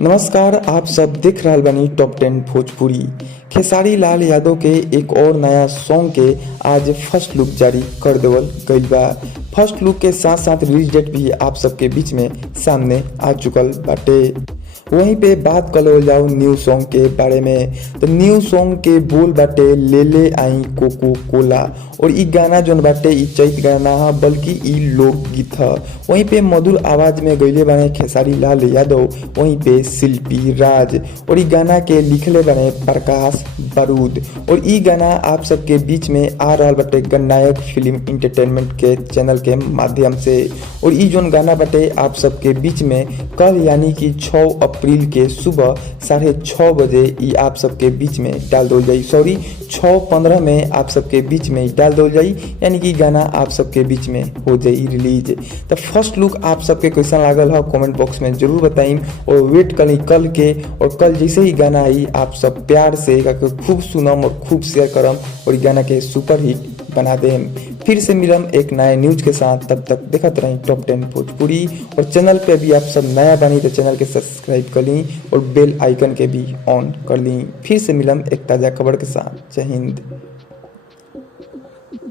नमस्कार, आप सब देख रहल बानी टॉप 10 भोजपुरी। खेसारी लाल यादव के एक और नया सॉन्ग के आज फर्स्ट लुक जारी कर देवल गईल बा। फर्स्ट लुक के साथ साथ रिलीज डेट भी आप सबके बीच में सामने आ चुकल बाटे। वहीं पे बात कर जाओ न्यू सॉन्ग के बारे में, तो न्यू सॉन्ग के बोल बाटे ले ले आई कोको कोला। और ई गाना जोन बाटे ई चैत गाना है, बल्कि ई लोकगीत है। वहीं पे मधुर आवाज में गईले बने खेसारी लाल यादव, वहीं पे शिल्पी राज। और ई गाना के लिखले बने प्रकाश बारूद। और ई गाना आप सबके बीच में आ रहा बाटे गणनायक फिल्म इंटरटेनमेंट के चैनल के माध्यम से। और ई जोन गाना बाटे आप सबके बीच में कल यानी कि 6 अप्रैल के सुबह 6:30 बजे ई आप सबके बीच में डाल दो जाई। सॉरी, 6:15 में आप सबके बीच में डाल दो जाई, यानी कि गाना आप सबके बीच में हो जाई रिलीज। तो फर्स्ट लुक आप सबके कैसा लागल है कमेंट बॉक्स में जरूर बताइम। और वेट करी कल के, और कल जैसे ही गाना आई आप सब प्यार से खूब सुनम और खूब शेयर करम और गाना के सुपर हिट बना देम। फिर से मिलम एक नए न्यूज के साथ, तब तक देखते रही टॉप 10 भोजपुरी। और चैनल पे भी आप सब नया बनी तो चैनल के सब्सक्राइब कर ली और बेल आइकन के भी ऑन कर ली। फिर से मिलम एक ताज़ा खबर के साथ। जय हिंद।